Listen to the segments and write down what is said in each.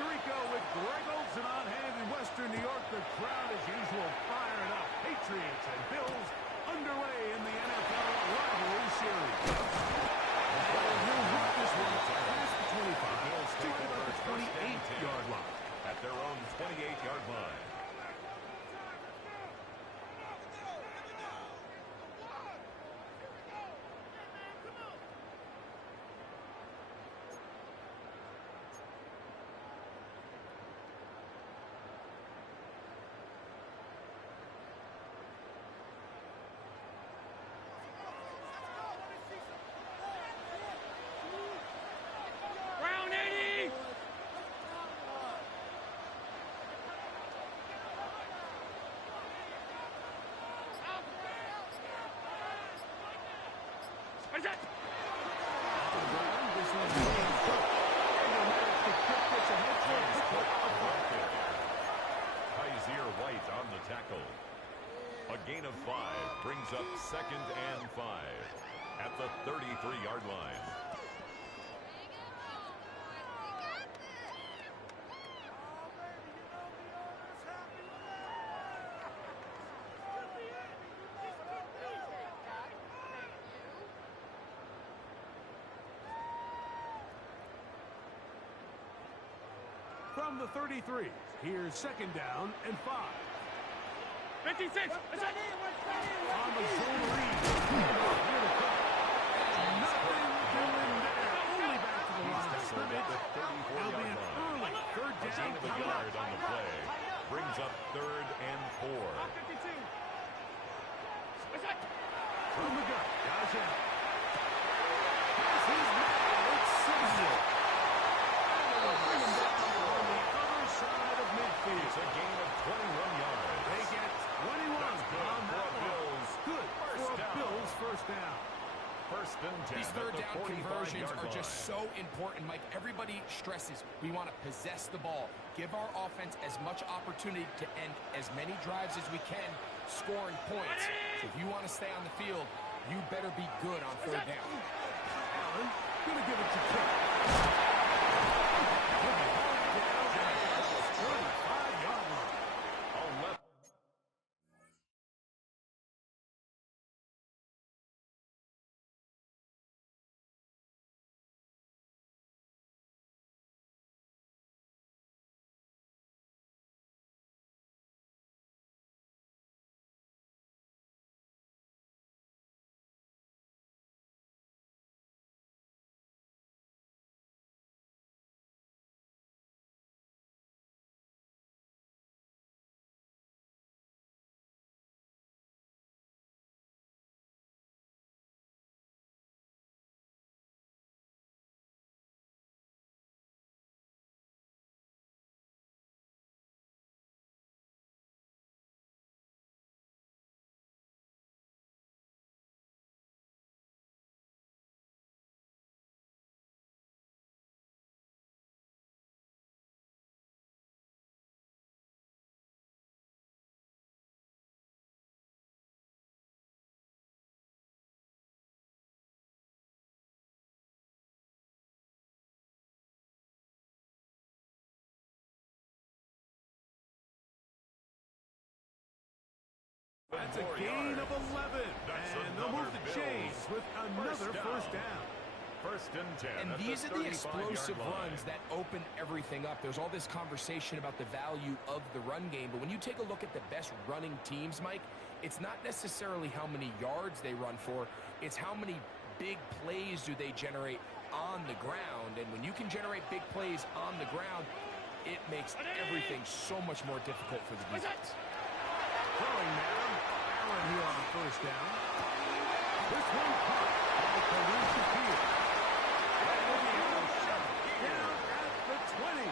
Rico with Greg Olsen on hand in Western New York. The crowd, as usual, fired up. Patriots and Bills underway in the NFL rivalry series. He'll rip this one past the 25 to about the 28-yard line. At their own 28-yard line. A gain of 5 brings up 2nd and 5 at the 33-yard line. From the 33, here's 2nd down and 5. 56! On the zone read. Nothing doing there. Only back to the line of scrimmage. There'll be an early 3rd down coming up. On the play brings up 3rd and 4. 52! From the gun, Josh Allen. Pass is now. It's Simpson. Bring him down on the other side of midfield. It's a gain of 21 yards. They get 21 on that one. Good for a Bills first down. 1st and 10. These 3rd down conversions are just so important, Mike. Everybody stresses we want to possess the ball, give our offense as much opportunity to end as many drives as we can, scoring points. So if you want to stay on the field, you better be good on 3rd down. Allen gonna give it to Pitt. 35-yard line. That's a gain of 11. And they'll move the chains with another first down. 1st and 10. And these are the explosive runs that open everything up. There's all this conversation about the value of the run game, but when you take a look at the best running teams, Mike, it's not necessarily how many yards they run for, it's how many big plays do they generate on the ground. And when you can generate big plays on the ground, it makes everything so much more difficult for the defense. Throwing now, Allen here on 1st down. This one caught by Kareem Shakir. That will be a shot down at the 20.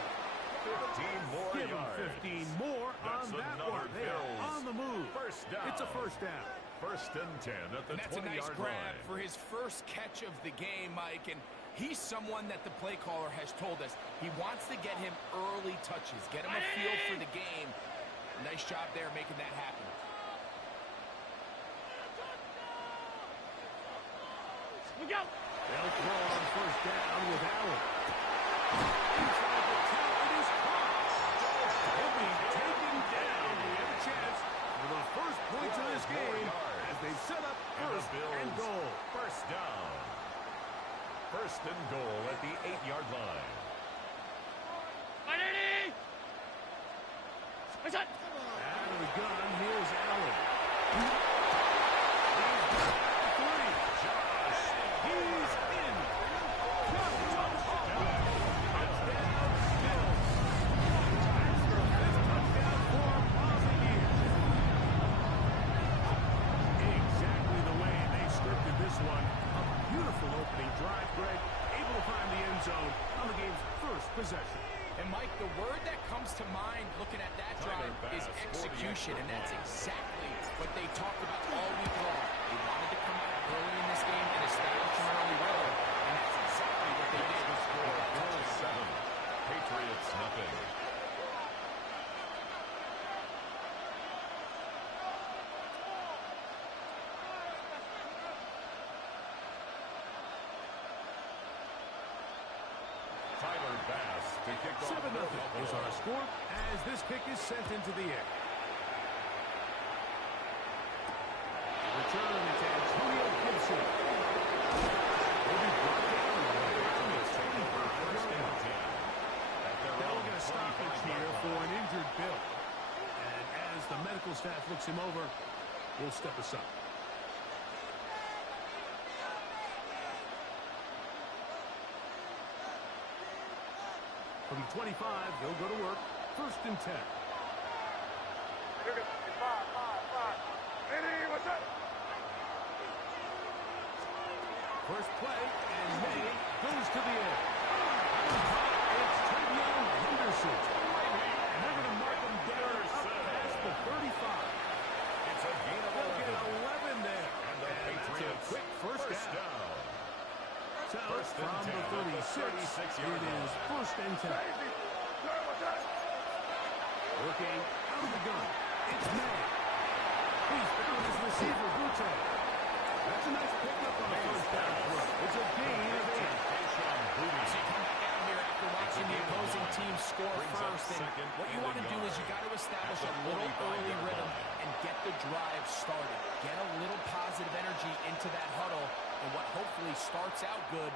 15 more Give him yards. 15 more on that one. They are on the move. First down. It's a first down. 1st and 10 at the 20-yard line. That's a nice grab for his first catch of the game, Mike. And he's someone that the play caller has told us he wants to get him early touches, get him a feel for the game. Nice job there making that happen. Look out! They'll throw on 1st down with Allen. Inside the 2, it is game as they set up first and goal. First down. First and goal at the 8-yard line. Out of the gun, here's Allen. He's in. Touchdown, Bills. That's their 5th touchdown for them of the year. Exactly the way they scripted this one. A beautiful opening drive, Greg. Able to find the end zone on the game's first possession. And, Mike, the word that comes to mind looking at that drive is execution, and that's exactly what they talked about all week long. They wanted to come out early in this game and establish an early rhythm, and that's exactly what they did. The score, Bills 7, Patriots nothing. To kick off 7-0 is our score as this kick is sent into the air. Return to Antonio Gibson. Will be brought down on the 25th and 10. They'll get a stoppage here for an injured Bill. And as the medical staff looks him over, we'll step aside. For the 25, they'll go to work. First and 10. First play, and May goes to the air. It's Travion Henderson. And they're going to mark him down up past the 35. It's a gain of 11. They'll get 11 there. And the Patriots quick first down. So from the 36, it is first and 10. Working out of the gun. It's May. He's found his receiver, Butte. That's a nice pickup on the first down throw. It's a gain of 8. So you come back out here after watching the opposing team score first, and what you want to do is you got to establish a little early rhythm and get the drive started. Get a little positive energy into that huddle, and what hopefully starts out good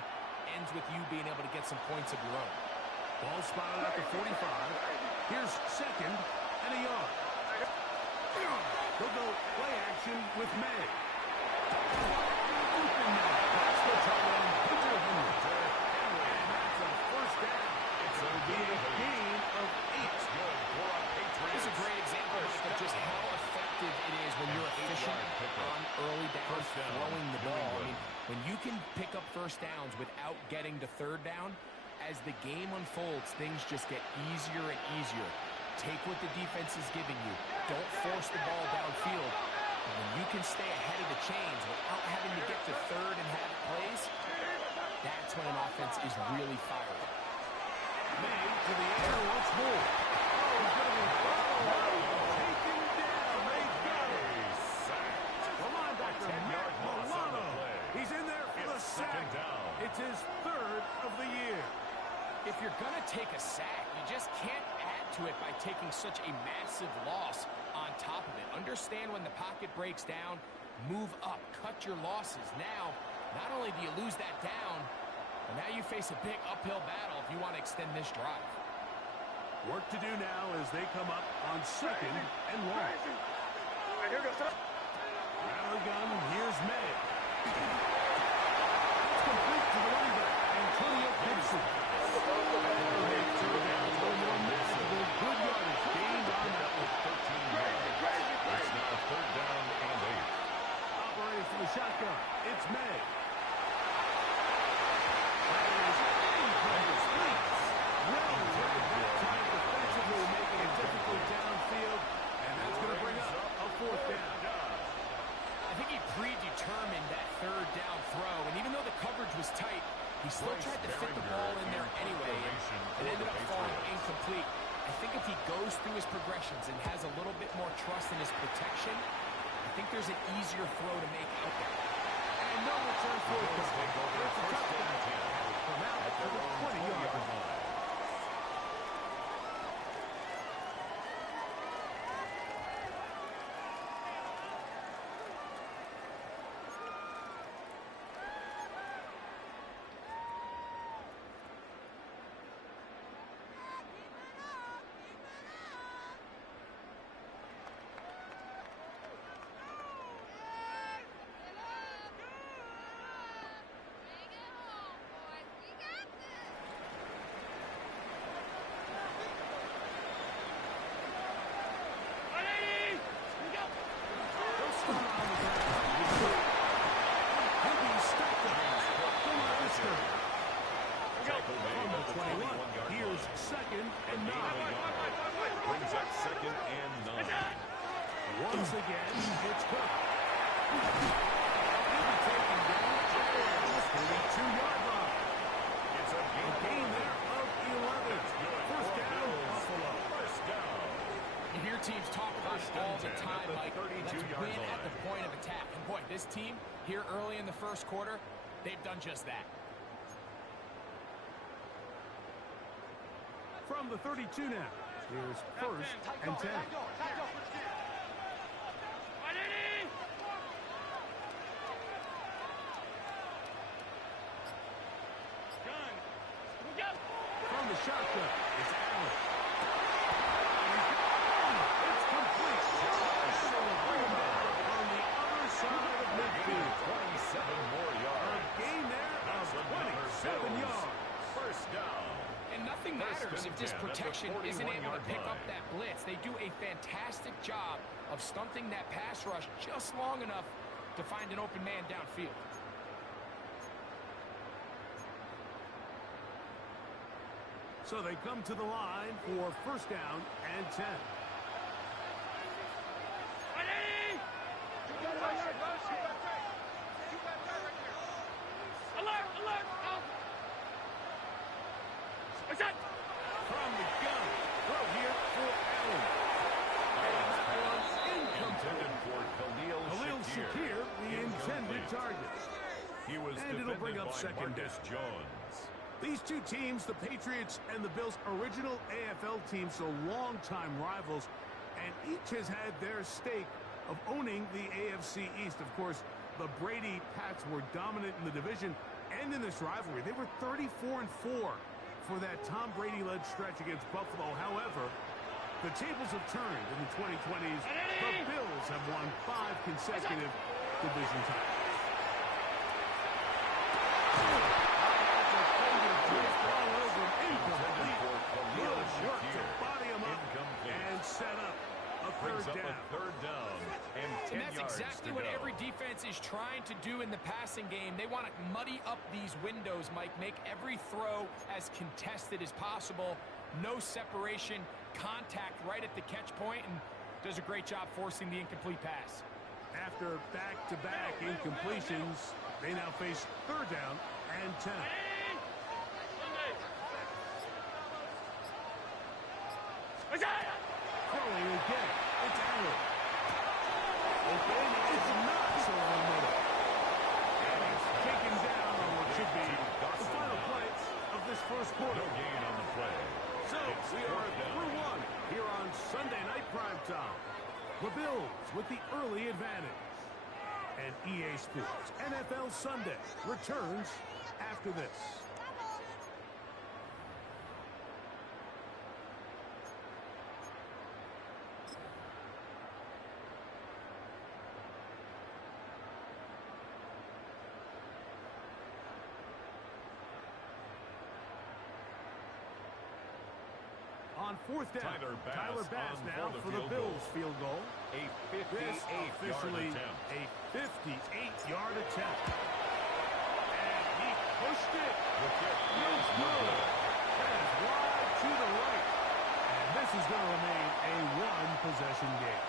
ends with you being able to get some points of your own. Ball spotted at the 45. Here's second and a yard. They'll go play action with May. Open now. That's the tight end, Peter Henry. And that's a first down. It's a gain of 8. This is a great example of just how effective it is when you're efficient on early downs throwing the ball. I mean, when you can pick up first downs without getting to third down, as the game unfolds, things just get easier and easier. Take what the defense is giving you. Don't force the ball downfield. And when you can stay ahead of the chains without having to get to third and have it plays, that's when an offense is really firing. May to the air once more. Oh, he's going to be taken down. They got it. The linebacker, Matt Milano. He's in there for the sack. It's his 3rd of the year. If you're going to take a sack, you just can't add to it by taking such a massive loss on top of it. Understand when the pocket breaks down, move up, cut your losses. Now, not only do you lose that down, but now you face a big uphill battle if you want to extend this drive. Work to do now as they come up on second and long. Rattle gun, here's May. It's complete to the running back, Antonio Gibson. Good yardage gained on that one. 13 yards. It's now 3rd down and 8. Operating from the shotgun, it's May. Well read that time defensively, making it difficult downfield, and that's going to bring up a 4th down. I think he predetermined that 3rd down throw, and even though the coverage was tight, he still tried to fit the ball in there anyway, and ended up falling incomplete. I think if he goes through his progressions and has a little bit more trust in his protection, I think there's an easier throw to make out there. And no return for a touchdown. It's a touchdown. From out to the 20-yard line. this team here early in the first quarter, they've done just that. From the 32 now, here's first and 10. From the shotgun, it's Allen. It's complete. Bring him down on the other side of midfield. 27 more yards. A gain there of 27 yards. First down. And nothing matters if this protection isn't able to pick up that blitz. They do a fantastic job of stunting that pass rush just long enough to find an open man downfield. So they come to the line for first down and 10. From the gun, throw here for Allen. And that one's Intended for Khalil Shakir, the intended target. He was And it'll bring up by second Marcus down. Jones. These two teams, the Patriots and the Bills, original AFL teams, so longtime rivals, and each has had their stake of owning the AFC East. Of course, the Brady Pats were dominant in the division and in this rivalry. They were 34-4 for that Tom Brady-led stretch against Buffalo. However, the tables have turned in the 2020s. The Bills have won 5 consecutive division titles. And set up a third down. And that's exactly what every defense is trying to do in the passing game. They want to muddy up these windows, Mike, make every throw as contested as possible. No separation, contact right at the catch point, and does a great job forcing the incomplete pass. After back-to-back incompletions, they now face third down and 10. Throwing again, it's Allen. Okay, it's not so in the middle. And he's taken down on what should be the final play of this first quarter. No gain on the play. So we are through one here on Sunday Night Primetime. The Bills with the early advantage. And EA Sports NFL Sunday returns after this. On fourth down, Tyler Bass now for the Bills field goal. A This 58-yard officially attempt. a 58-yard attempt. And he pushed it. The kick No is good. That is wide to the right. And this is going to remain a one-possession game.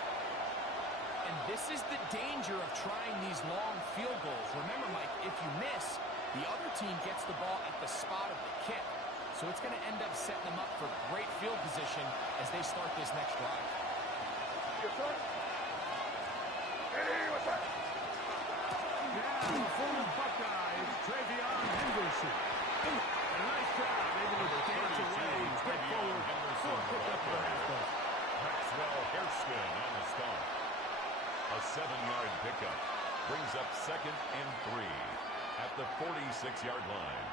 And this is the danger of trying these long field goals. Remember, Mike, if you miss, the other team gets the ball at the spot of the kick. So it's going to end up setting them up for great field position as they start this next drive. Now, the former Buckeye is Travion Henderson. And a nice job, able to dance away, step forward, for a pickup for the halfback. Maxwell Hairston on the stop. A 7-yard pickup brings up 2nd and 3 at the 46-yard line.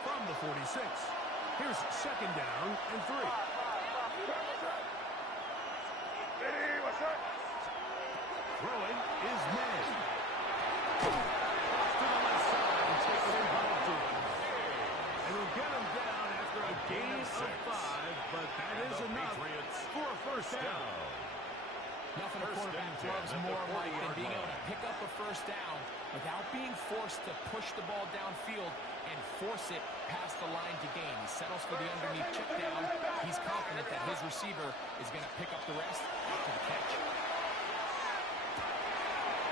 From the 46, here's second down and 3. Throwing is May. Off to the left side and take it in by Jordan. And we'll get him down after a gain of 5, but that is enough for a first down. Nothing a quarterback loves more, Mike, than being able to pick up a first down without being forced to push the ball downfield and force it past the line to gain. He settles for the underneath check down. He's confident that his receiver is going to pick up the rest after the catch.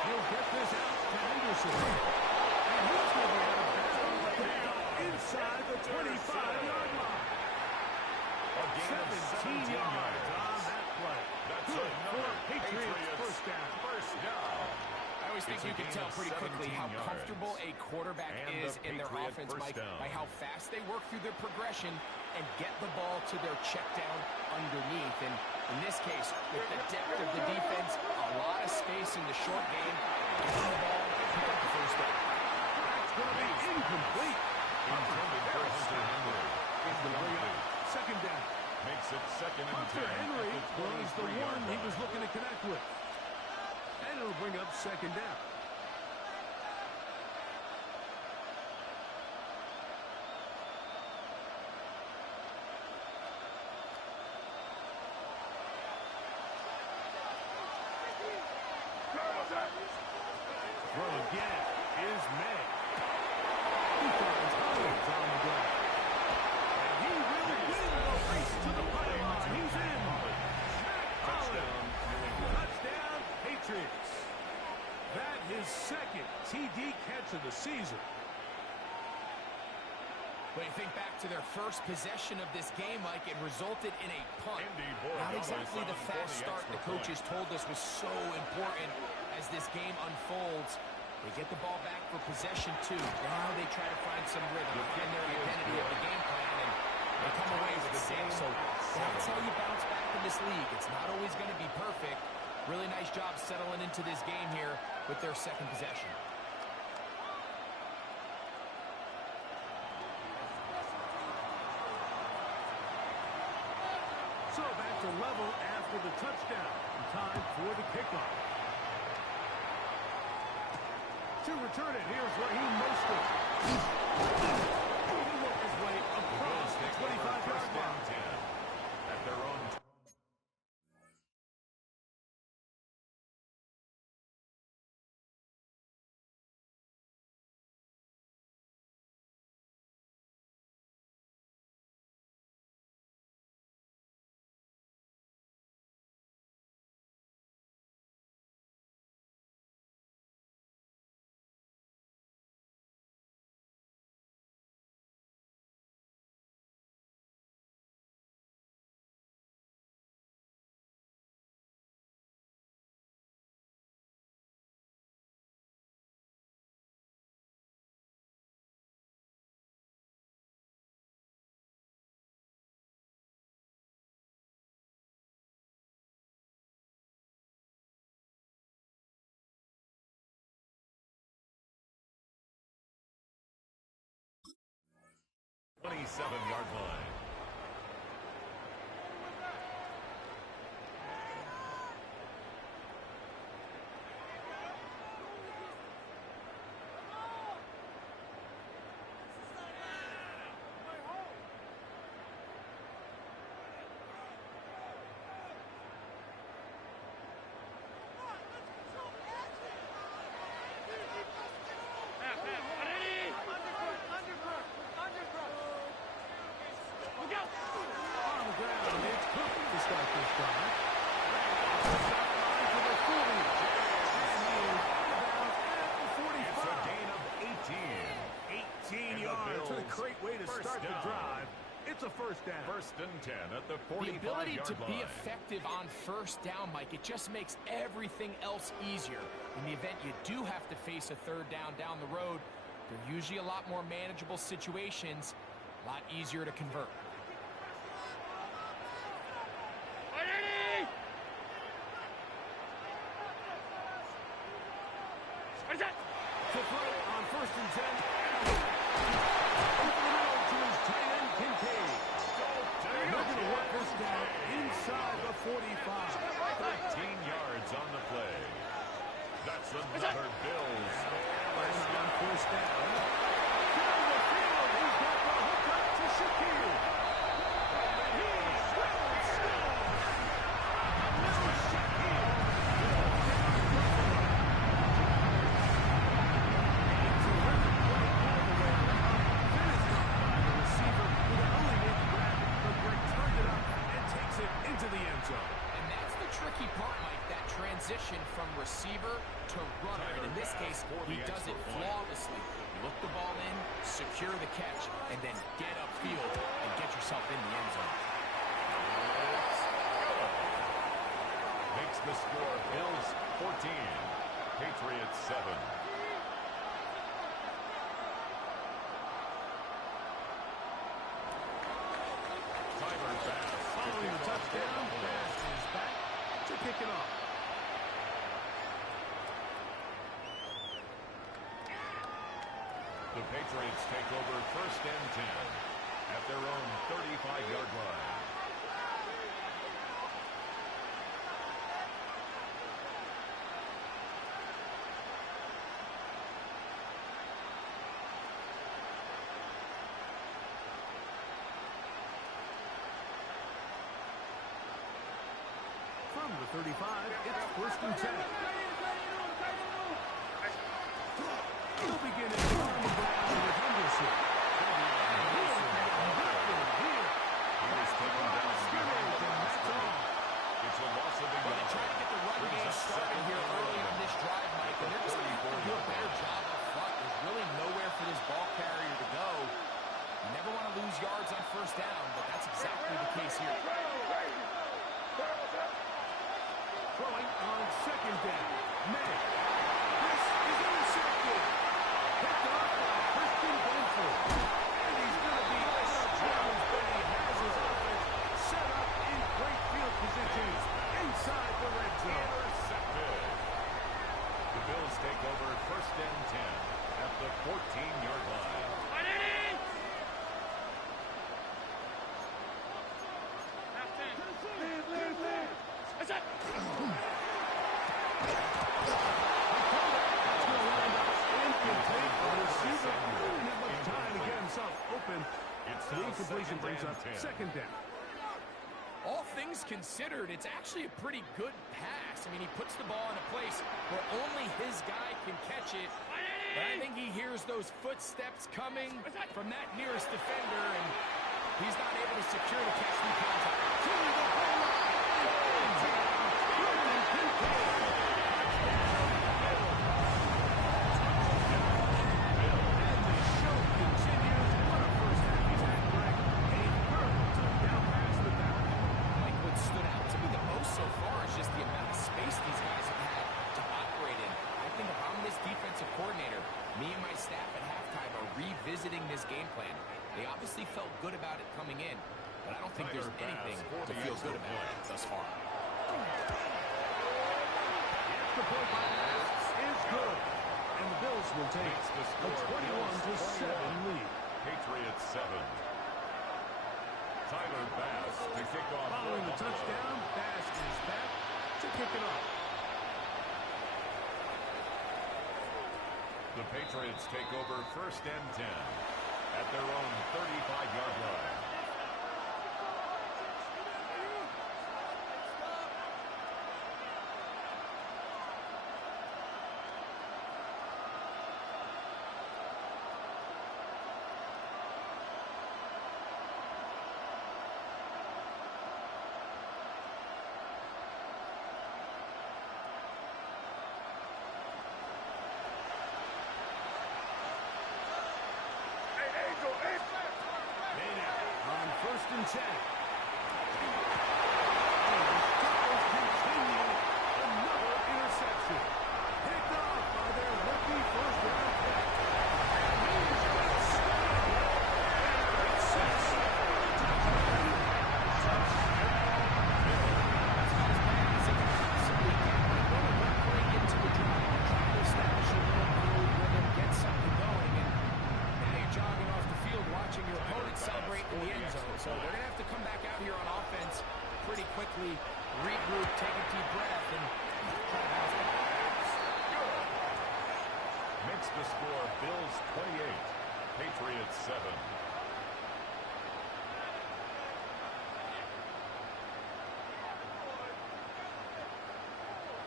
He'll get this out to Henderson. And he's going to be able to down inside the 25-yard line. A gain of 17 yards. can tell pretty quickly how comfortable a quarterback is in their offense, Mike, by how fast they work through their progression and get the ball to their check down underneath. And in this case, with the depth of the defense, a lot of space in the short game, get the ball, pick up the first down. That's going to be incomplete. Intended for Hunter Henry. He's going to bring up second down. Makes it second and 10. Hunter Henry was the one he was looking to connect with. And it'll bring up second down. Throw again is made. He finds Hollins on the ground. And he will win the race to the pylon. He's in. Touchdown, New England. Touchdown, Patriots. That his second TD catch of the season. When you think back to their first possession of this game, Mike, it resulted in a punt. Not exactly the fast start the coaches told us was so important as this game unfolds. They get the ball back for possession two. Now they try to find some rhythm, find their identity of the game plan, and they come away with 6. So that's how you bounce back in this league. It's not always going to be perfect. Really nice job settling into this game here with their second possession. So back to level after the touchdown. Time for the kickoff. To return it, here's Raheem Mostert. He'll work his way across the 25-yard line. At their own. Yard line. It's a first down. First and 10 at the 45-yard line. The ability to be effective on first down, Mike, it just makes everything else easier. In the event you do have to face a third down down the road, they're usually a lot more manageable situations, a lot easier to convert. To throw on first and 10. Over the middle to his tight end, Kincaid. They're going to work this down inside the 45. 13 yards on the play. That's another Bills. And on first down. Down the field, he's got the hook up to Shaquille. And he will score. Another Shaquille. Into the end zone. And that's the tricky part, Mike, that transition from receiver to runner. And in this case, he does it flawlessly. Look the ball in, secure the catch, and then get upfield and get yourself in the end zone. Makes the score Bills 14. Patriots 7. Tyler Bass. Following the touchdown, Bass is back to kick it off. The Patriots take over 1st and 10 at their own 35-yard line. From the 35, it's 1st and 10. He'll begin it on the ground with Henderson. He was taken down behind the last one. It's a loss of a Well, they yard. tried to get the run Brings game up started second here and early 11 on this drive, Mike, and they're just going to have to do a better job up front. There's really nowhere for this ball carrier to go. You never want to lose yards on 1st down, but that's exactly the case here. Throwing on 2nd down. May. This is intercepted. Picked off by Christian Benford. And he's going to be out of bounds, but he has his offense set up in great field positions inside the red zone. Intercepted. The Bills take over 1st and 10 at the 14-yard line. That's it. Incomplete. The receiver didn't have much time to get himself open. It's The now incompletion 2nd brings and up 10. 2nd down. All things considered, it's actually a pretty good pass. I mean, he puts the ball in a place where only his guy can catch it. But I think he hears those footsteps coming from that nearest defender, and he's not able to secure the catch through contact. To the goal so far is just the amount of space these guys have had to operate in. I think if I'm this defensive coordinator, me and my staff at halftime are revisiting this game plan. They obviously felt good about it coming in, but I don't think there's anything to feel good about thus far. The point is good, and the Bills will take a 21-7 lead. Patriots 7. Tyler Bass to kick off. Following the touchdown, Bass is back to kick it off. The Patriots take over 1st and 10 at their own 35-yard line. On 1st and 10. Another interception. Picked off by their rookie 1st-round pick. So they're going to have to come back out here on offense pretty quickly, regroup, take a deep breath, and try to bounce back. Makes the score Bills 28, Patriots 7.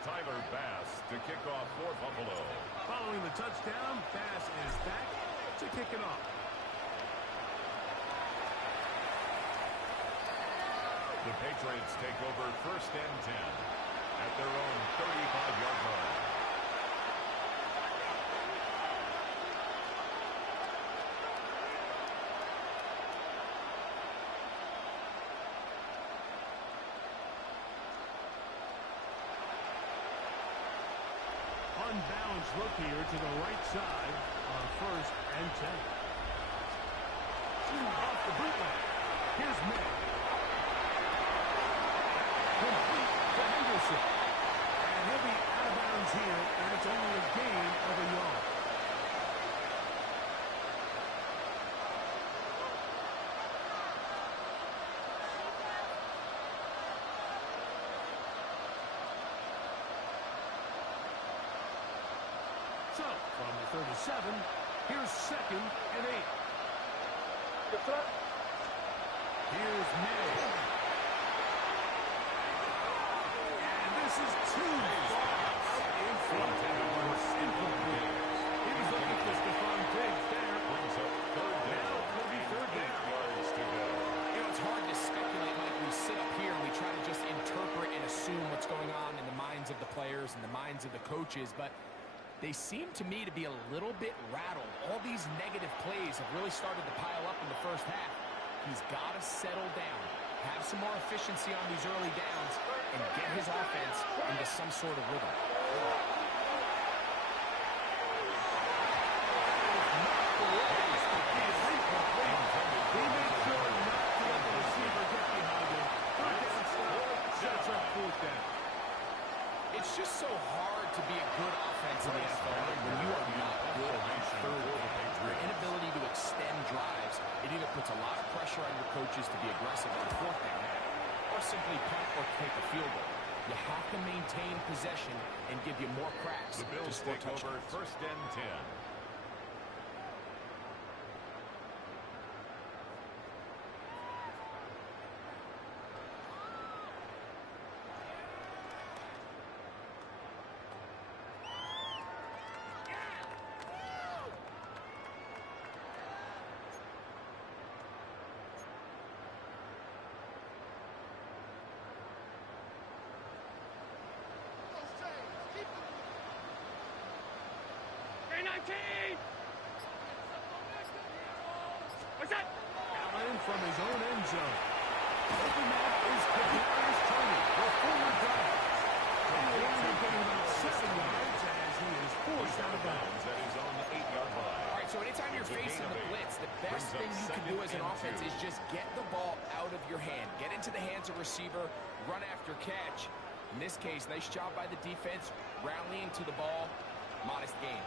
Tyler Bass to kick off for Buffalo. Following the touchdown, Bass is back to kick it off. The Patriots take over 1st and 10 at their own 35-yard line. On unbalanced look here to the right side on 1st and 10. Off the bootleg. Here's May. Complete to Henderson. And he'll be out of bounds here, and it's only a gain of a yard. So, from the 37, here's 2nd and 8. Here's May. And this is too far out in front. Incomplete. He was looking for Stephon Diggs there. Brings up 3rd down. Now it'll be 3rd down. 8 yards to go. You know, it's hard to speculate, Mike. We sit up here and we try to just interpret and assume what's going on in the minds of the players and the minds of the coaches, but they seem to me to be a little bit rattled. All these negative plays have really started to pile up in the first half. He's got to settle down, have some more efficiency on these early downs, and get his offense into some sort of rhythm. He made sure not to let the receiver get behind him. 3rd down stop, sets up 4th down. It's just so hard to be a good offense in the NFL when you are not good on 3rd down. Your inability to extend drives, it either puts a lot of pressure on your coaches to be aggressive on 4th down or simply punt or take a field goal. You have to maintain possession and give you more cracks The to Bills score take over touchdowns. 1st and 10. What's that? Allen from his own end zone. Open that is Kadarius Toney, the former driver. And he'll only get about 7 yards as he is forced out of bounds. That is on the 8-yard line. All right, so anytime you're facing the blitz, the best thing you can do as an offense is just get the ball out of your hand. Get into the hands of receiver, run after catch. In this case, nice job by the defense, rallying to the ball. Modest gain.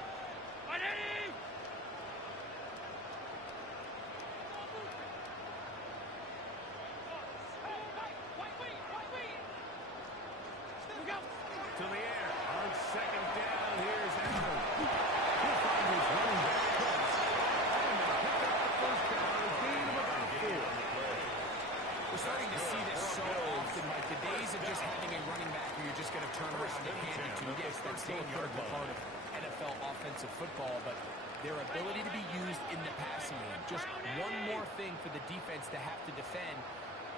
To the air on 2nd down. Here's Allen. He'll find his running back close. And they'll pick up the 1st down. A gain of about 4. We're starting to see this so often, like the days of just having a running back where you're just going to turn around and hand it to. Yes, that's still a critical part of NFL offensive football, but their ability to be used in the passing game. Just one more thing for the defense to have to defend.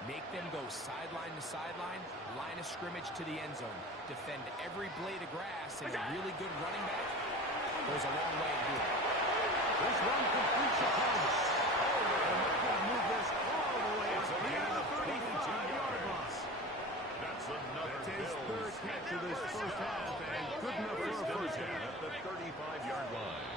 Make them go sideline to sideline, line of scrimmage to the end zone. Defend every blade of grass, and a really good running back goes a long way in doing it. This one completes the promise. And they're going to move this all the way up near the 35-yard line. That's another That's his Bills. 3rd catch of this first half, and good enough for a 1st down. At the 35-yard line.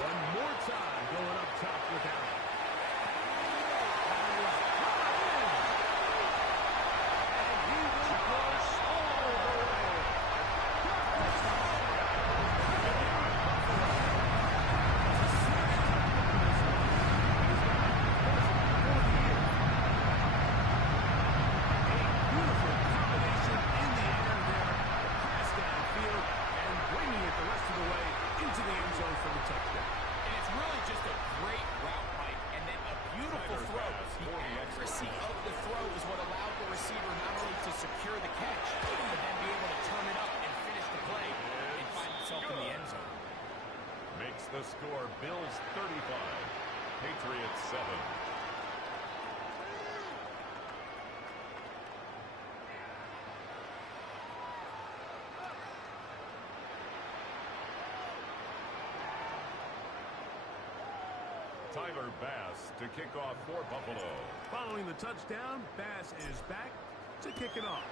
One more time going up top with Allen. And he will cross all the way. A beautiful combination in the air there. Pass downfield and bringing it the rest of the way into the end zone for the touchdown. And it's really just a great route The score, Bills 35, Patriots 7. Tyler Bass to kick off for Buffalo. Following the touchdown, Bass is back to kick it off.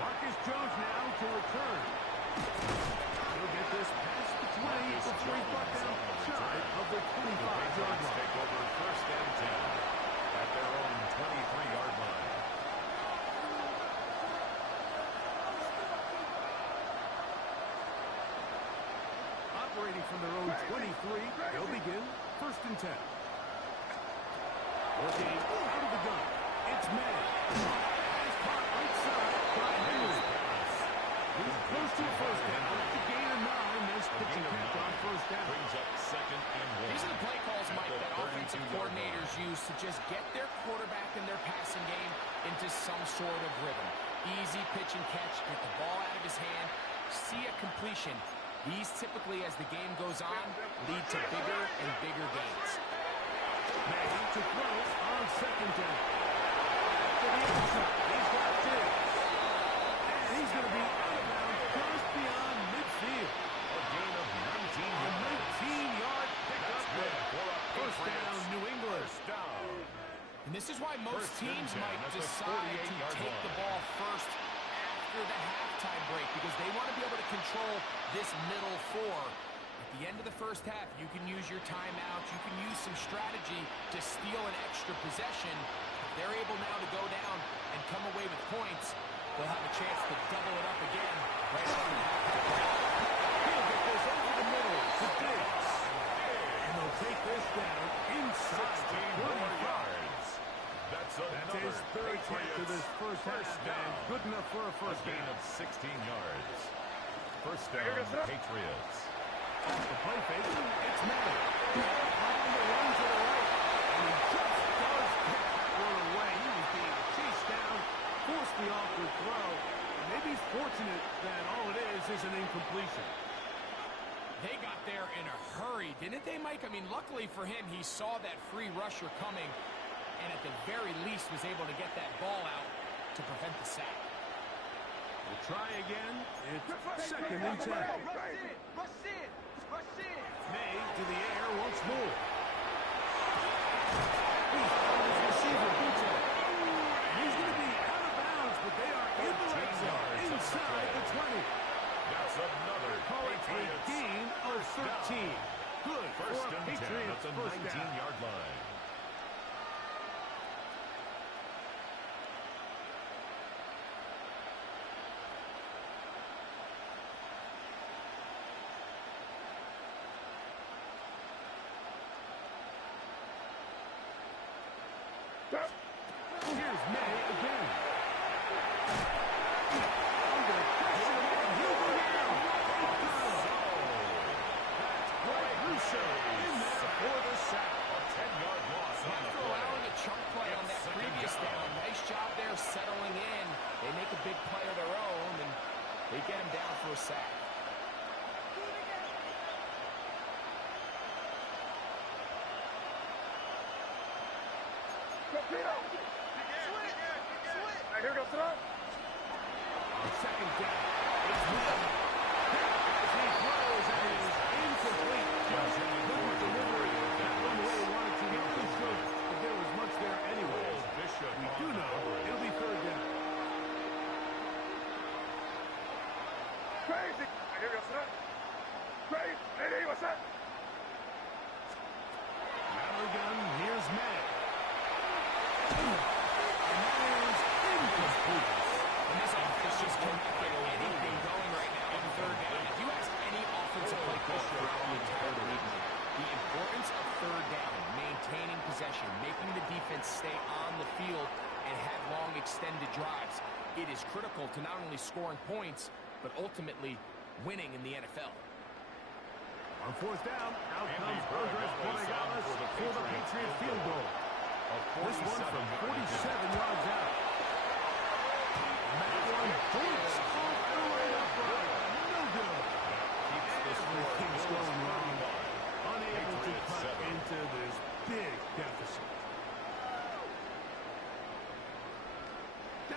Marcus Jones now to return. He'll get this past the 20 before he's brought down shy of the 25-yard line. Take over first and 10 at their own 23-yard line. Operating from their own 23, they'll begin first and 10. Working out of the gun. It's May. He's caught right side by Henry. He's close to a first down. It's a gain of 9. This pitching catch on first down. Brings up second and 1. These are the play calls, Mike, that offensive coordinators use to just get their quarterback and their passing game into some sort of rhythm. Easy pitch and catch, get the ball out of his hand, see a completion. These typically, as the game goes on, lead to bigger and bigger gains. May to throw on second down. To the outside. He's got two. And he's going to be out of bounds just beyond midfield. A gain of 19 A yards. 19-yard pickup there. First down, New England. First down. And this is why most First teams and 10 might at the decide to 48-yard take the line. ball first after the halftime break because they want to be able to control this middle four. At the end of the first half, you can use your timeout. You can use some strategy to steal an extra possession. If they're able now to go down and come away with points, they'll have a chance to double it up again right after the halftime break. He'll get this over the middle to Diggs. And they'll take this down inside 16 more 25. yards. That's That's his third catch of this first half, and good enough for a first gain down. of 16 yards. First down, Patriots. Off the play fake, it's Madden. On the run to the right, and he just does pick that one away. He was being chased down, forced the awkward throw. Maybe he's fortunate that all it is an incompletion. They got there in a hurry, didn't they, Mike? I mean, luckily for him, he saw that free rusher coming, and at the very least was able to get that ball out to prevent the sack. We'll try again. It's second and 10. May to the air once more. He's found his receiver, Butte. He's going to be out of bounds, but they are in the red zone, inside the 20. That's another Call it a Patriots gain of 13. Good first for a and 10 Patriots at the first down. 19-yard line. Here's May again. Under pressure, and he'll go down. That's great. Russo in there for the sack. A 10-yard loss on the After play. allowing a chunk play on that Second previous down. down, nice job there settling in. They make a big play of their own, and they get him down for a sack. On second down, it's Will. As he throws, and it is incomplete. Good delivery. That one the way he wanted to. He wasn't sure if there was much there anyway. Bishop We on do the know coverage. it'll be third down. Rattler gun, here's May. And that is incomplete. And this offense just cannot get anything going right now on third down. If you ask any offensive play caller throughout the entire league, the importance of third down, maintaining possession, making the defense stay on the field and have long extended drives, it is critical to not only scoring points, but ultimately winning in the NFL. On fourth down, out Andy comes Berg Andres always on Borregales for the for the Patriots Patriots field goal. A This one from 47-yard 47 yards out. And that one points off the right upright. No good.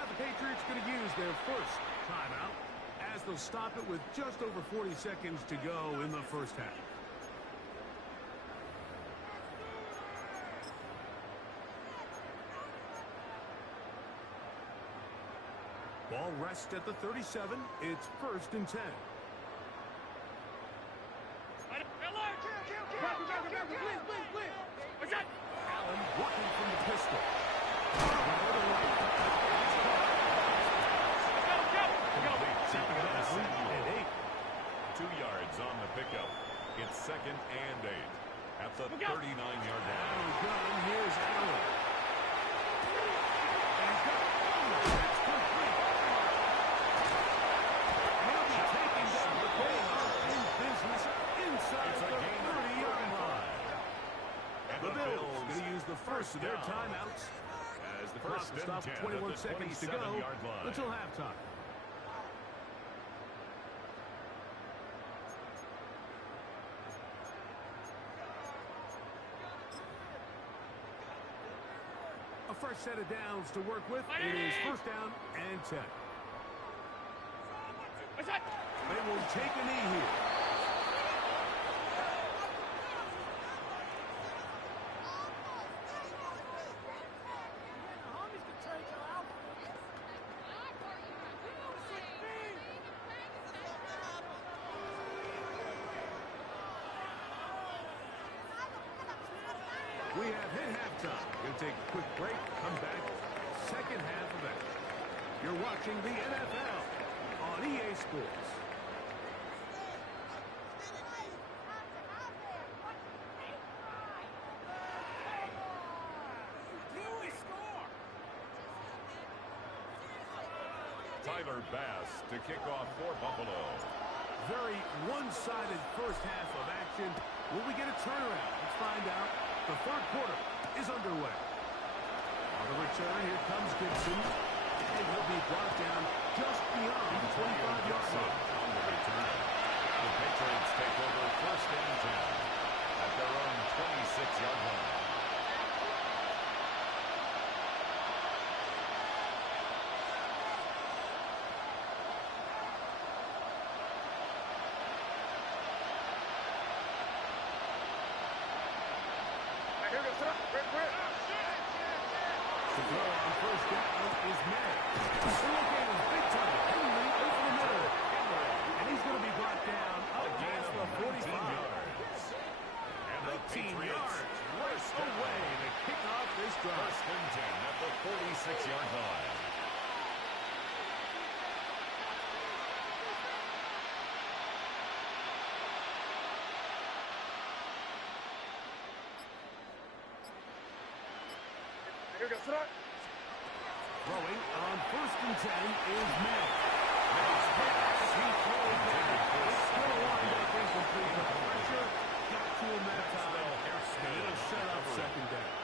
Now the Patriots going to use their first timeout as they'll stop it with just over 40 seconds to go in the first half. Ball rests at the 37. It's 1st and 10. Allen working from the pistol. Second and 8. 2 yards on the pickup. It's 2nd and 8 at the 39-yard line. Gun. Here's Allen. Inside the 30-yard line. The Bills going to use the first of their timeouts as the clock stops 21 seconds to go until halftime. A fresh set of downs to work with. It is 1st down and 10. They will take a knee here. We have hit halftime. Going to take a quick break. Come back. Second half of it. You're watching the NFL on EA Sports. Tyler Bass to kick off for Buffalo. Very one-sided first half of action. Will we get a turnaround? Let's find out. The 3rd quarter is underway. On the return, here comes Gibson. And he'll be brought down just beyond the 25-yard line. On the return, the Patriots take over 1st and 10 at their own 26-yard line. The throw on 1st down is May. Looking big time. Henry over the middle. And he's going to be brought down up past the 45. And the 19 Patriots yards right away to kick off this drive. 1st and 10 at the 46-yard line. Throwing on 1st and 10 is May. May's pass. He throws it. It's going to wind up incomplete. The pressure got to him that time. And it'll set up 2nd down.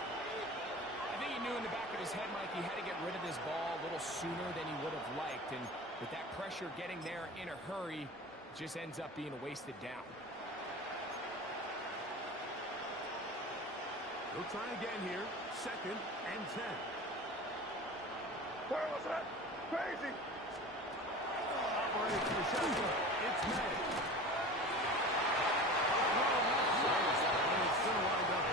I think he knew in the back of his head, Mike, he had to get rid of this ball a little sooner than he would have liked. And with that pressure getting there in a hurry, it just ends up being a wasted down. They'll try again here. 2nd and 10. Where was that? Crazy! Operating to the shotgun. It's May. And it's going to wind up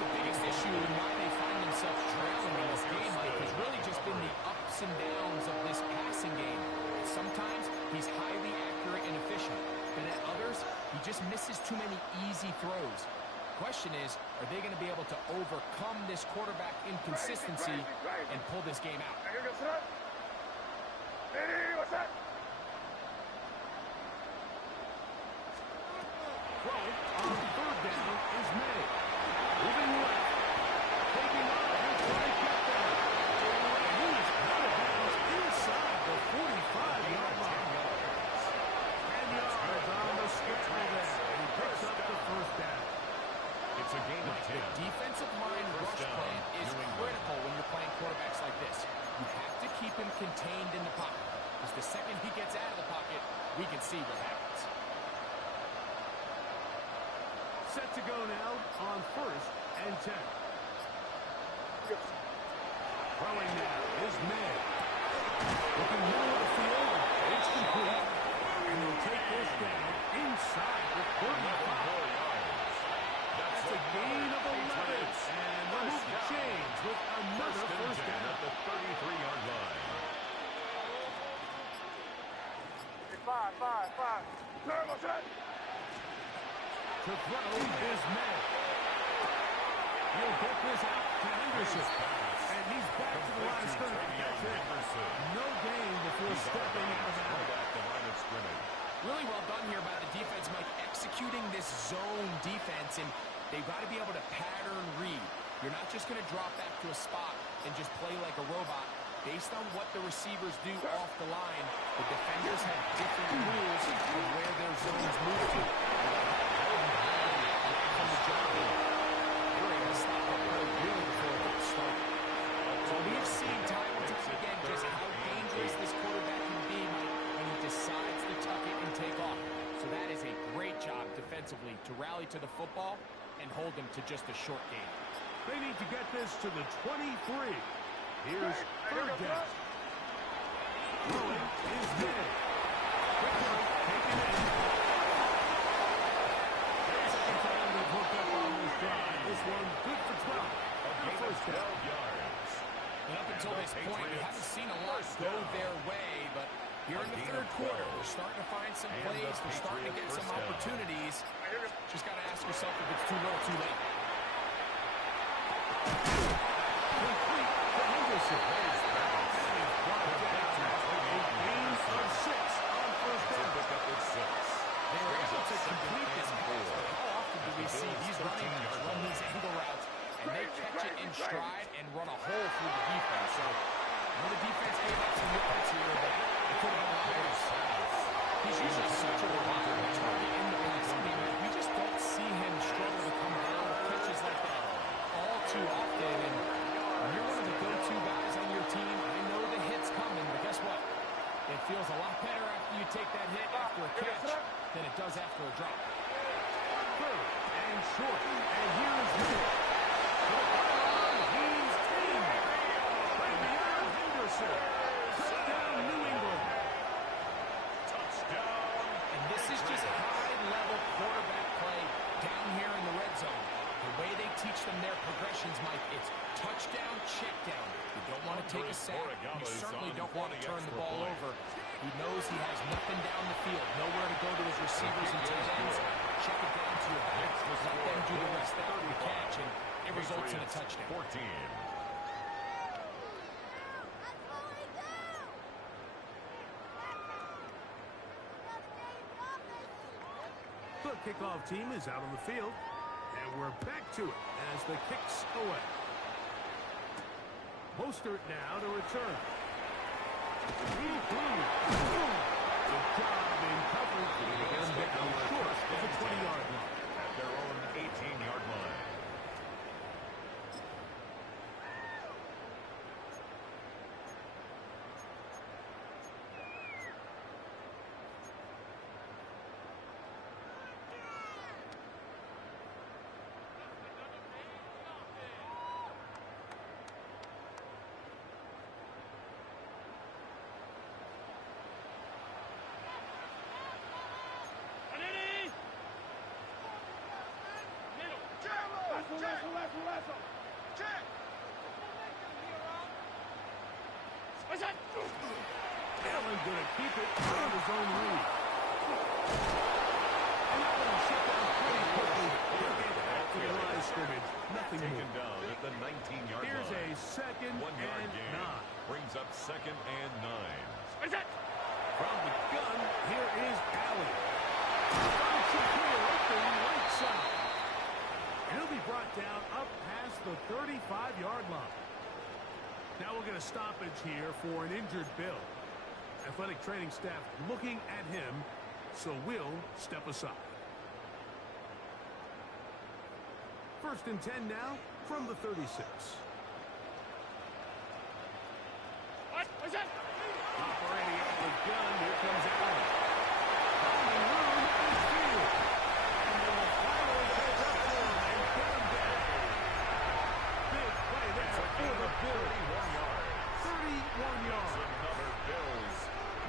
The biggest issue in why they find themselves trailing in this game, Mike, has really just been the ups and downs of this passing game. Sometimes he's highly accurate and efficient, but at others, he just misses too many easy throws. Question is, are they going to be able to overcome this quarterback inconsistency and pull this game out? Throw on 3rd down is May. Moving left. Taking off. He'll try to get there. And he's out of bounds inside the 45-yard line. 10 yards on the scramble there. He picks up the 1st down. It's a game of 10. The defensive line rush play is critical when you're playing quarterbacks like this. You have to keep him contained in the pocket. Because the second he gets out of the pocket, we can see what happens. Set to go now on 1st and 10. Throwing now is May. Looking middle of the field. It's complete. And they'll take this down inside the 35. That's a gain of 11. And they'll move the chains with another first down at the 33-yard line. Five. Turbo set. To throw is May. He'll get this out to Henderson. And he's back to the line of scrimmage. That's it. No gain before stepping out of bounds. Really well done here by the defense, Mike, executing this zone defense, and they've got to be able to pattern read. You're not just going to drop back to a spot and just play like a robot. Based on what the receivers do off the line, the defenders have different rules of where their zones move to. From the job, you're able to stop that play really before it gets started. So we have seen time and time again just how dangerous this quarterback can be, Mike, when he decides to tuck it and take off. So that is a great job defensively to rally to the football and hold them to just a short game. They need to get this to the 23. Here's third down. Throwing is May. Quick throw, taken in. Second time they've hooked up on this drive. This one good for 12. And a first down. And up until this point, we haven't seen a lot go their way, but here in the third quarter, they're starting to find some plays. They're starting to get some opportunities. Just got to ask yourself if it's too little, too late. Complete to Henderson. And he's brought down a gain of 6 on first down. They were able to complete this pass, but how often do we see these running backs run these angle routes and they catch it in stride and run a hole through the defense? So, the defense gave up some yards here, but it could have been others. He's usually such a reliable target in the passing game. We just don't see him struggle to come down with catches like that all too often. And when you're one of the go-to guys on your team, I know the hit's coming, but guess what? It feels a lot better after you take that hit after a catch than it does after a drop. Third and short. And here's Miller. He's tamed. Right beyond Henderson. Touchdown, New England. Touchdown. And this is just high-level quarterback play down here in the red zone. The way they teach them their progressions, Mike, it's touchdown, check down. You don't want to take a sack. You certainly don't want to turn the ball over. He knows he has nothing down the field, nowhere to go to his receivers and tight ends. Check it down to your back. Let them do the rest after the catch, and it results in a touchdown. 14. The kickoff team is out on the field, and we're back to it as the kick's away. Mostert now to return. Good job in coverage. And they go short of the 20-yard line. At their own 18-yard line. Allen going to keep it on his own lead. And that one shut down pretty quickly. He'll get back to the line of scrimmage. Nothing Taken more. down at the 19-yard line. Here's a second 1-yard and gain. 9. Brings up second and 9. From the gun, here is Allen. Function here at the right side. And he'll be brought down up past the 35-yard line. Now we'll get a stoppage here for an injured Bill. Athletic training staff looking at him, so we'll step aside. First and 10 now from the 36. Operating out the gun, here comes Allen. Finding room in his field. And they will finally catch up to him and get him down. Big play there for the Bills. 1 yard. Another Bills.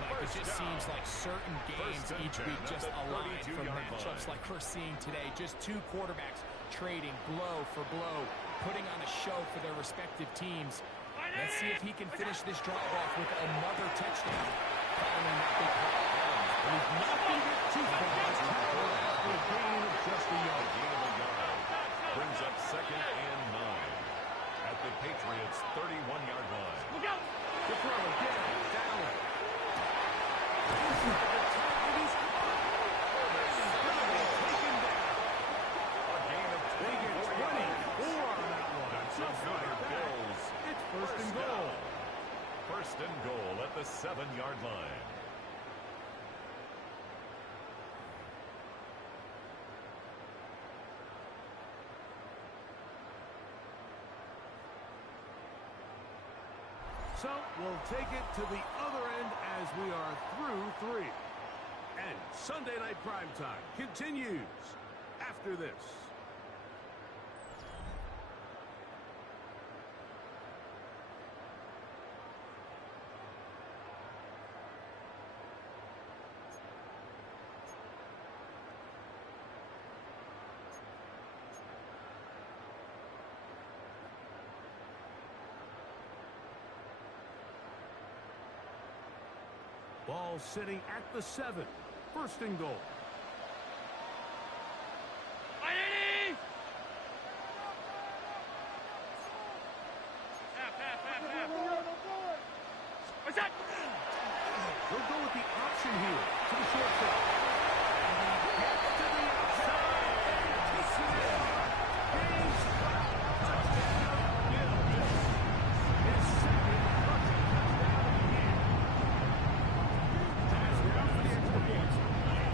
Mike, it just seems like certain games each week just align for 32-yard matchups line. like we're seeing today. Just two quarterbacks trading blow for blow, putting on a show for their respective teams. Let's see if he can finish this drive off with another touchdown following that big play. He's not going to get too far. Tackled after a gain of just a yard. Gain of a yard. Brings up 2nd and 9 at the Patriots' 31-yard line. Look out! The throw again. Down. A gain of They get 24 yards. 24 on that one. That's Just another like that. Bills. It's first and goal. down. First and goal at the 7-yard line. So we'll take it to the other end as we are through 3. And Sunday Night Primetime continues after this. Ball sitting at the 7. First and goal. What's that? They'll go with the option here to the short side. Gets to the outside and takes it in. Gains touchdown, Bills. His second rushing touchdown of the year. As we're out for the extra point.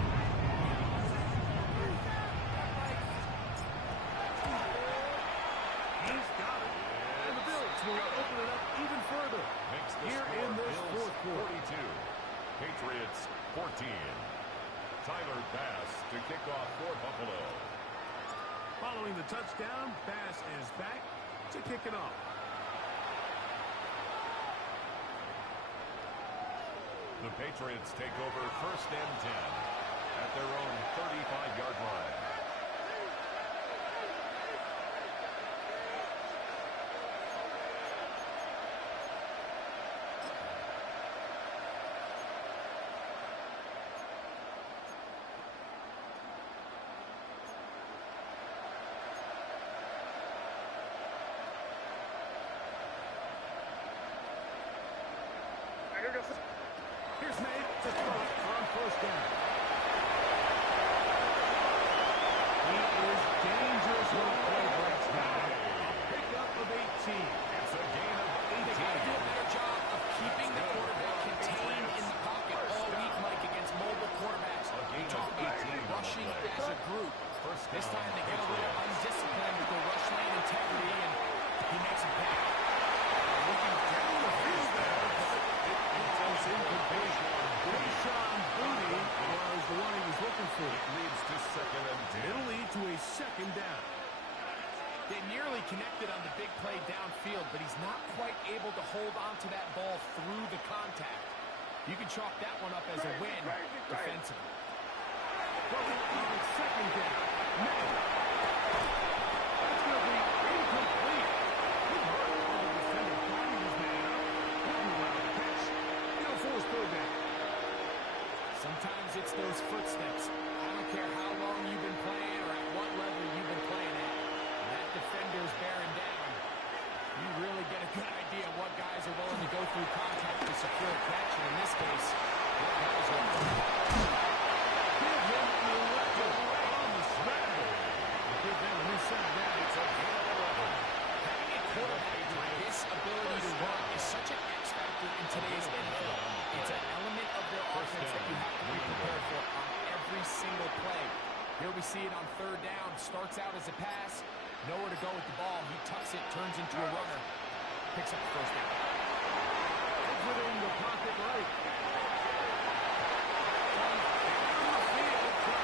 He's got it. And the Bills will open it up even further. Makes the Here score in this Bills fourth quarter. 42. Patriots 14. Tyler Bass to kick off for Buffalo. Following the touchdown, Bass is back to kick it off. The Patriots take over first and 10 at their own 35-yard line. Here's Nate to throw it on first down. He is dangerous when the play breaks down. Pickup of 18. It's a gain of They got to do a 18. better job of keeping the quarterback contained in the pocket all week, Mike, against mobile quarterbacks. A You gain talk of about 18 on the rushing play. as a group. First This down, time they get a little Patriots. undisciplined with their rush lane integrity, and he makes it back. Looking down the field there, but it was incomplete. Rashawn Booty was the one he was looking for. It leads to 2nd and 10. It'll lead to a second down. They nearly connected on the big play downfield, but he's not quite able to hold on to that ball through the contact. You can chalk that one up as a win defensively. Going on second down. May. That's going to be incomplete. Good work on the defender finding his man up. Didn't allow the catch. He'll force third down. Sometimes it's those footsteps. I don't care how long you've been playing or at what level you've been playing at. That defender's bearing down. You really get a good idea of what guys are willing to go through contact to secure a catch. And in this case, what guys are Give him an 11 on the scramble. Give them a new center down. It's a gain of 11. having a quarterback with this ability to run is such an X factor in today's NFL. It's an element of their offense that you have to be prepared for on every single play. Here we see it on third down. Starts out as a pass. Nowhere to go with the ball. He tucks it, turns into a runner. Picks up the first down. Exiting the pocket right. On the field, but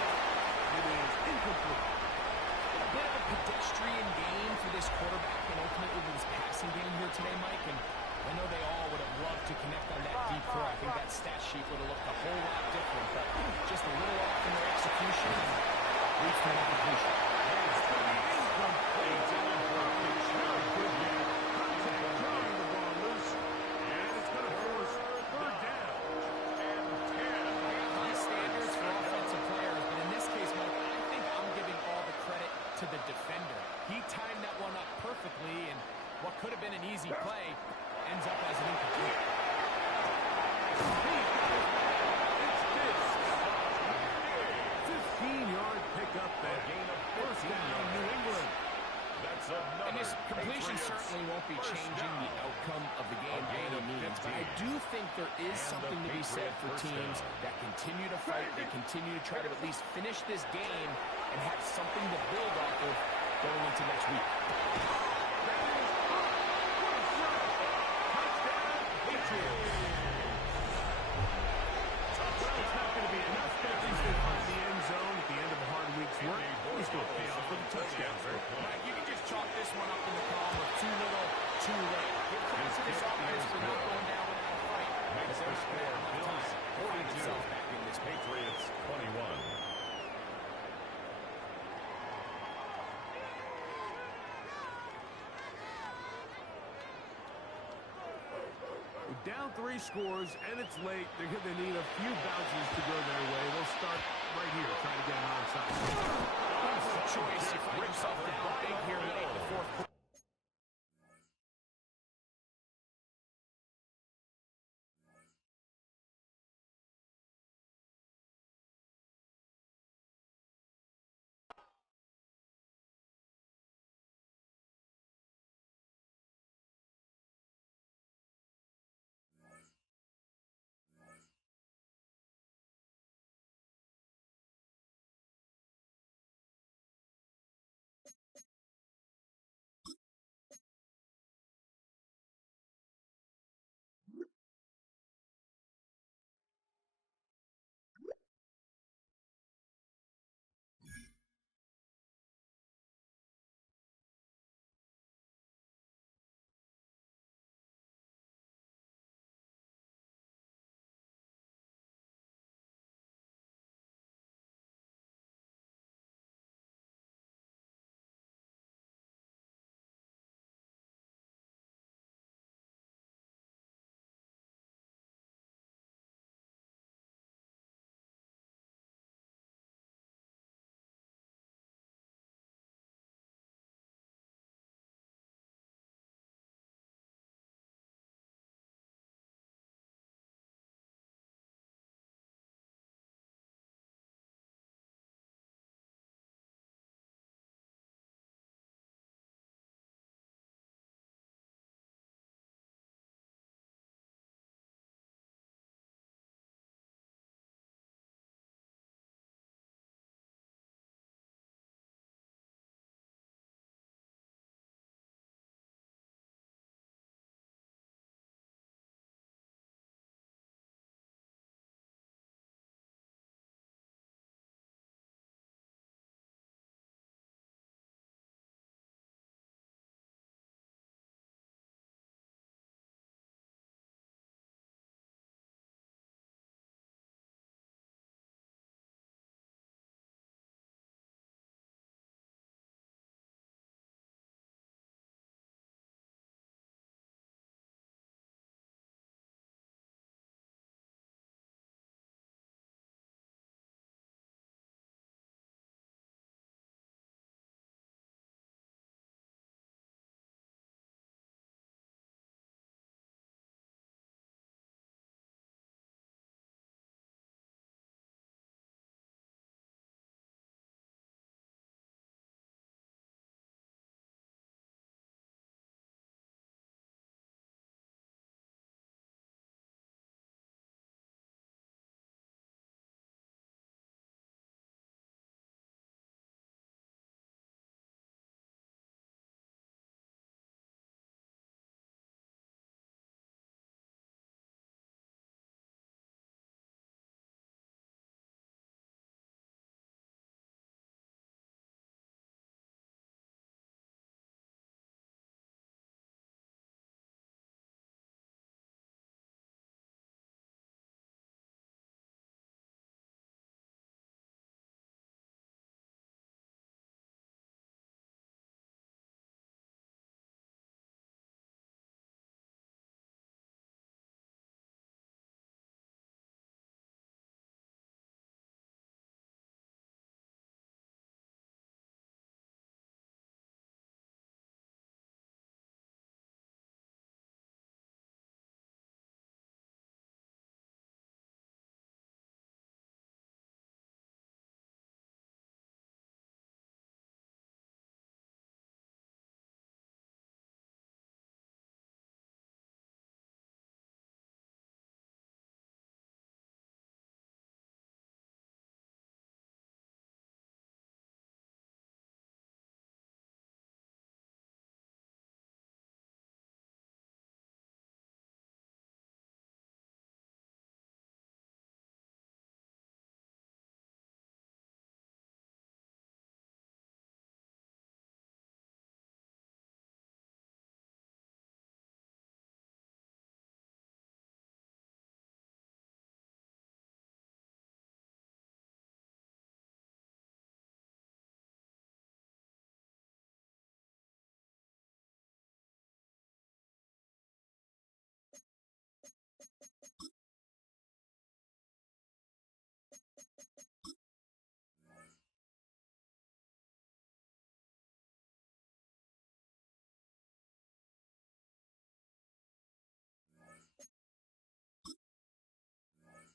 it is incomplete. A bit of a pedestrian game for this quarterback and ultimately this passing game here today, Mike. And I know they all would have loved to to connect on that deep throw. I think that stat sheet would have looked a whole lot different, but just a little off in their execution. Leads to an incompletion. It's going to be incomplete. Very good there. Contact drawing the ball loose. And it's going to force third down. And 10. High standards for offensive players, but in this case, Mike, I think I'm giving all the credit to the defender. He timed that one up perfectly, and what could have been an easy play ends up as an incomplete. It's this. 15-yard pickup there. Gain of First 15 down, New yards. England. That's another. And this completion Patriots certainly won't be first changing down. the outcome of the game by gain any of means, but 15. I do think there is And something the to be said Patriot for first teams down. that continue to fight, they continue to try to at least finish this game and have something to build off of going into next week. Mike, you can just chalk this one up in the column of too little, too late. Give credit to this offense for not going down without a fight. Makes But the there's score enough Bills time to find 42. itself back in this game. Patriots 21. Down 3 scores, and it's late. They're going to need a few bounces to go their way. They'll start right here, trying to get an onside. Wonderful choice. You find yourself down big here late in the fourth quarter.